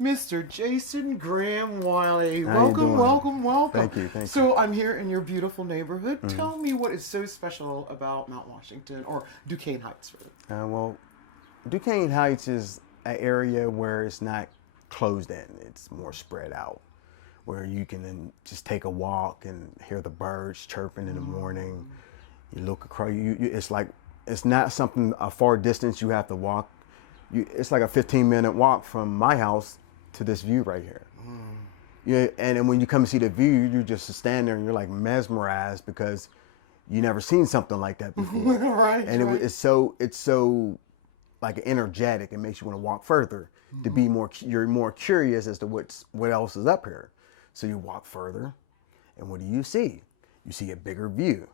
Mr. Jason Graham Wiley. How you doing? Welcome. Thank you. So I'm here in your beautiful neighborhood. Tell me what is so special about Mount Washington, or Duquesne Heights, really. Well, Duquesne Heights is an area where it's not closed in. It's more spread out, where you can then just take a walk and hear the birds chirping in the morning. You look across. It's not something a far distance you have to walk. It's like a 15-minute walk from my house to this view right here. Yeah, and then when you come see the view, you just stand there and you're like mesmerized because you never seen something like that before. Right. It's so like energetic. It makes you want to walk further to be more. You're more curious as to what else is up here. So you walk further, and what do you see? You see a bigger view.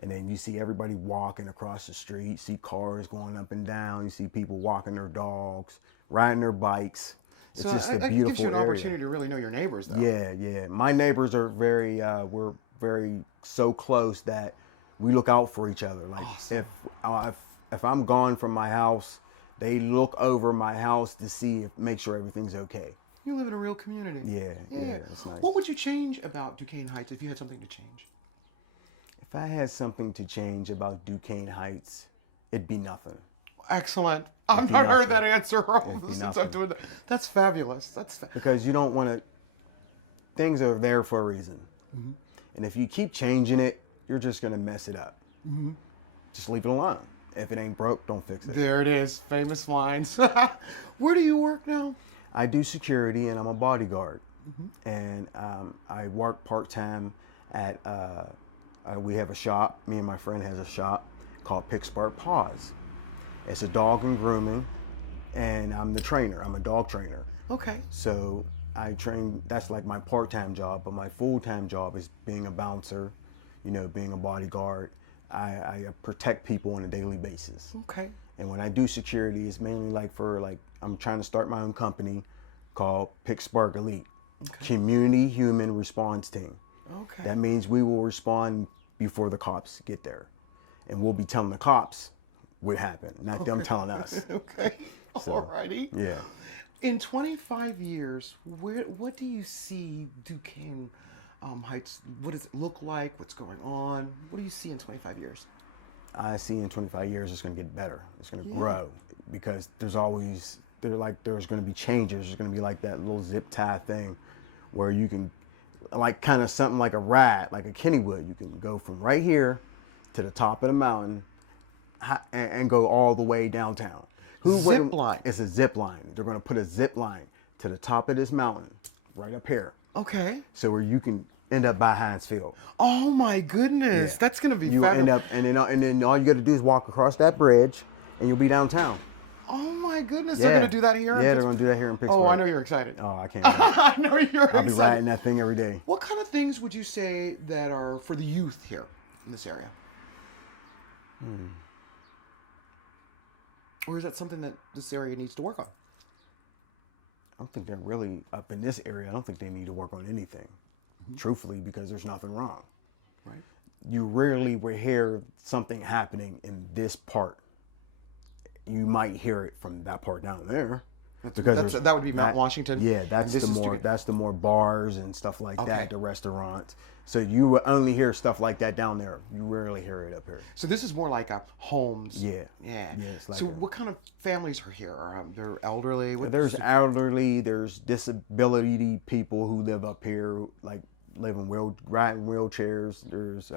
And then you see everybody walking across the street, you see cars going up and down, you see people walking their dogs, riding their bikes. It's just a beautiful area. It gives you an opportunity to really know your neighbors, though. Yeah. My neighbors are we're very so close that we look out for each other. Like awesome. if I'm gone from my house, they look over my house to make sure everything's okay. You live in a real community. Yeah, it's nice. What would you change about Duquesne Heights if you had something to change? If I had something to change about Duquesne Heights, it'd be nothing. Excellent. I've not heard that answer since I'm doing that. That's fabulous. Because you don't want to. Things are there for a reason, and if you keep changing it, you're just gonna mess it up. Just leave it alone. If it ain't broke, don't fix it. There it is. Famous lines. Where do you work now? I do security, and I'm a bodyguard, and I work part time at. We have a shop. Me and my friend has a shop called Pittsburgh Paws. It's a dog and grooming, and I'm the trainer. I'm a dog trainer. Okay. So I train. That's like my part-time job, but my full-time job is being a bouncer. Being a bodyguard. I protect people on a daily basis. Okay. And when I do security, it's mainly I'm trying to start my own company called Pittsburgh Elite, Community Human Response Team. Okay. That means we will respond before the cops get there. And we'll be telling the cops what happened, not them telling us. Okay. So, alrighty. Yeah. In 25 years, what do you see Duquesne Heights, what does it look like? What's going on? What do you see in 25 years? I see in 25 years it's going to get better. It's going to grow because there's going to be changes. There's going to be like that little zip tie thing where you can like kind of something like a ride, like a Kennywood. You can go from right here to the top of the mountain and go all the way downtown. Zip line. It's a zip line. They're going to put a zip line to the top of this mountain, right up here. Okay. So where you can end up by Heinz Field. Oh my goodness, that's going to be fabulous. End up, and then all you got to do is walk across that bridge, and you'll be downtown. Oh my goodness, they're going to do that here? Yeah, they're going to do that here in Pittsburgh. Oh, I know you're excited. Oh, I can't. I know you're excited. I'll be riding that thing every day. What kind of things would you say that are for the youth here in this area? Or is that something that this area needs to work on? I don't think they're really up in this area. I don't think they need to work on anything, truthfully, because there's nothing wrong. Right. You rarely will hear something happening in this part. You might hear it from that part down there. That would be Mount Washington. Yeah, that's the more bars and stuff like that, the restaurants. So you will only hear stuff like that down there. You rarely hear it up here. So this is more like homes. Yeah. It's like what kind of families are here? They're elderly? There's elderly, there's disability people who live up here, like riding wheelchairs. There's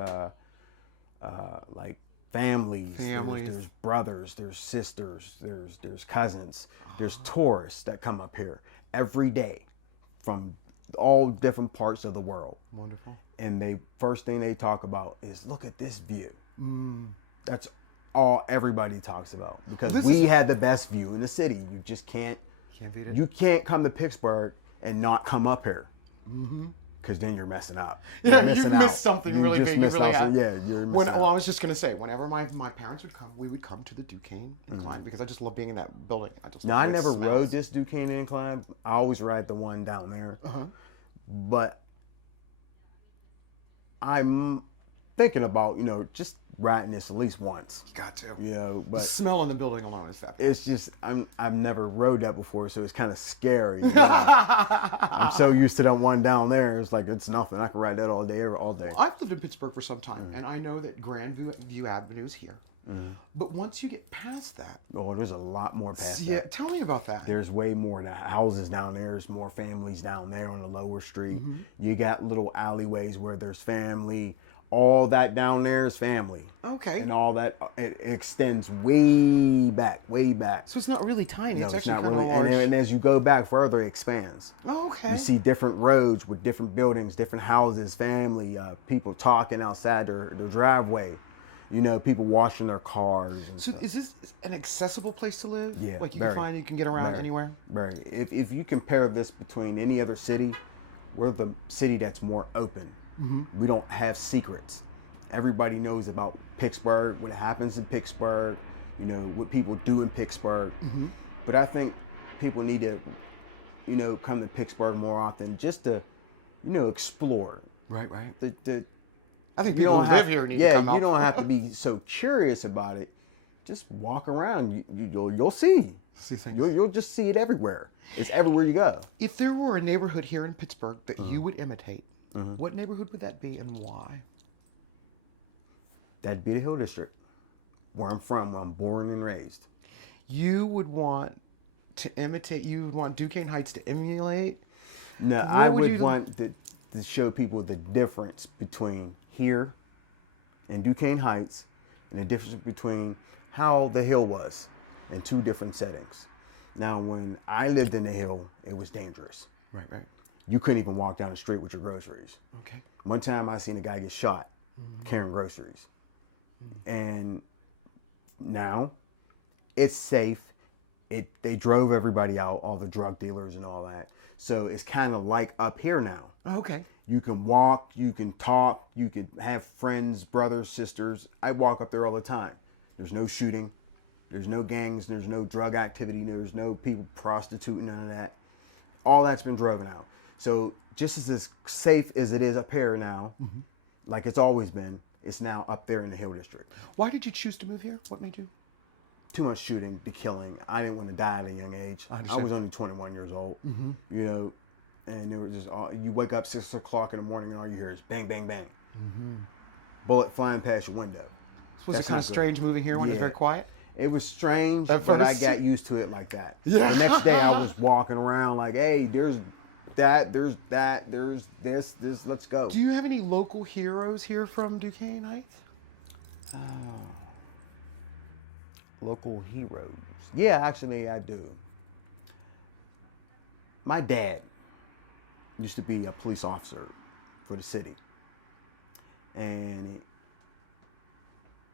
like families. There's brothers, there's sisters, there's cousins, there's tourists that come up here every day from all different parts of the world. Wonderful. And first thing they talk about is, look at this view. That's all everybody talks about because we had the best view in the city. You just can't beat it. You can't come to Pittsburgh and not come up here. Because then you're messing up. Yeah, you've missed something really big. Yeah, you're missing out. Well, I was just going to say, whenever my parents would come, we would come to the Duquesne Incline because I just love being in that building. I never rode this Duquesne Incline. I always ride the one down there. But I'm thinking about, just ratness at least once. You got to. You know, The but smell in the building alone is that. it's just I've never rode that before, so it's kind of scary. You know? I'm so used to that one down there. It's like it's nothing. I can ride that all day, all day. I've lived in Pittsburgh for some time, and I know that Grandview Avenue is here. But once you get past that, There's a lot more past yeah, that. tell me about that. There's way more houses down there. There's more families down there on the lower street. You got little alleyways where there's family. All that down there is family. Okay. And all that, it extends way back, way back. So it's not really tiny. No, it's it's actually not kind really. of large. And as you go back further, it expands. Oh, okay. You see different roads with different buildings, different houses, family, people talking outside their driveway. You know, people washing their cars. And So stuff. is this an accessible place to live? Yeah, Like you very, can get around very, anywhere? Very. If you compare this between any other city, we're the city that's more open. We don't have secrets. Everybody knows about Pittsburgh, what happens in Pittsburgh, you know, what people do in Pittsburgh. But I think people need to, you know, come to Pittsburgh more often just to, you know, explore. Right, right. I think people who live here need to come out. you don't have to be so curious about it. Just walk around. You'll see. See things. You'll just see it everywhere. It's everywhere you go. If there were a neighborhood here in Pittsburgh that you would imitate, what neighborhood would that be and why? That'd be the Hill District, where I'm from, where I'm born and raised. You would want to imitate, you would want Duquesne Heights to emulate? No, I would want to show people the difference between here and Duquesne Heights and the difference between how the Hill was in two different settings. Now, when I lived in the Hill, it was dangerous. Right, right. You couldn't even walk down the street with your groceries. Okay. One time I seen a guy get shot carrying groceries. And now it's safe. They drove everybody out, all the drug dealers and all that. So it's kind of like up here now. Okay. You can walk, you can talk, you can have friends, brothers, sisters. I walk up there all the time. There's no shooting. There's no gangs. There's no drug activity. There's no people prostituting, none of that. All that's been driven out. So just as safe as it is up here now, like it's always been, it's now up there in the Hill District. Why did you choose to move here? What made you? Too much shooting, the killing. I didn't want to die at a young age. I was only 21 years old, you know, and it was just, you wake up 6 o'clock in the morning and all you hear is bang, bang, bang. Bullet flying past your window. Was it kind of strange moving here when it was very quiet? It was strange, At but I first? got used to it like that. Yeah. The next day I was walking around like, hey, there's that, there's this, let's go. Do you have any local heroes here from Duquesne Heights? Local heroes. Yeah, actually I do. My dad used to be a police officer for the city. And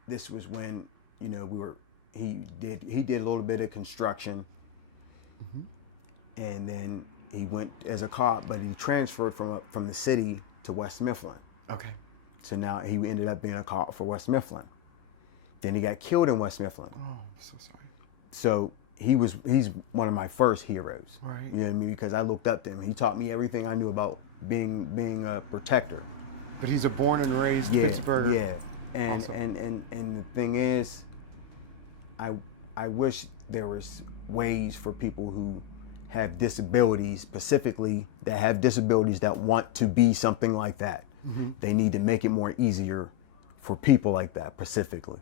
this was when, you know, he did a little bit of construction. And then he went as a cop, but he transferred from the city to West Mifflin. Okay. So now he ended up being a cop for West Mifflin. Then he got killed in West Mifflin. Oh, I'm so sorry. So he's one of my first heroes. Right. You know what I mean? Because I looked up to him. He taught me everything I knew about being a protector. But he's a born and raised Pittsburgher. Yeah. And Awesome. and the thing is, I wish there was ways for people who have disabilities, specifically that have disabilities that want to be something like that. They need to make it more easier for people like that, specifically.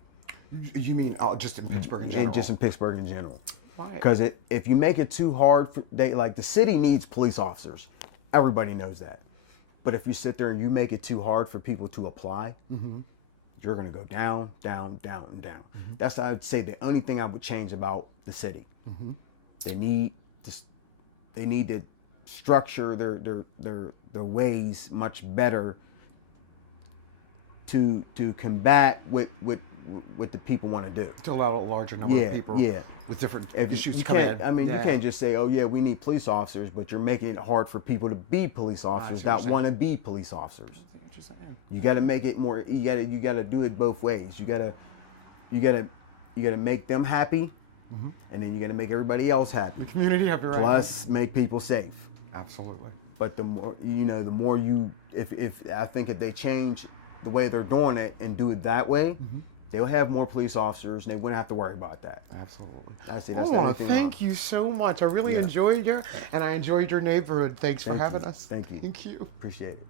You mean just in Pittsburgh in general? And just in Pittsburgh in general. Why? Because if you make it too hard, the city needs police officers. Everybody knows that. But if you sit there and you make it too hard for people to apply, you're going to go down, down, down, and down. That's, I would say, the only thing I would change about the city. They need to structure their ways much better to combat what the people want to do. To allow a larger number of people with different issues to come in. I mean, you can't just say, oh yeah, we need police officers, but you're making it hard for people to be police officers that want to be police officers. You got to make it more. You got to do it both ways. You got to make them happy, and then you got to make everybody else happy. The community happy, right? Plus, make people safe. Absolutely. But the more, you know, the more you, if I think if they change the way they're doing it and do it that way, they'll have more police officers and they wouldn't have to worry about that. Absolutely. That's I want to thank you so much. I really enjoyed and I enjoyed your neighborhood. Thanks for having us. Thank you. Thank you. Appreciate it.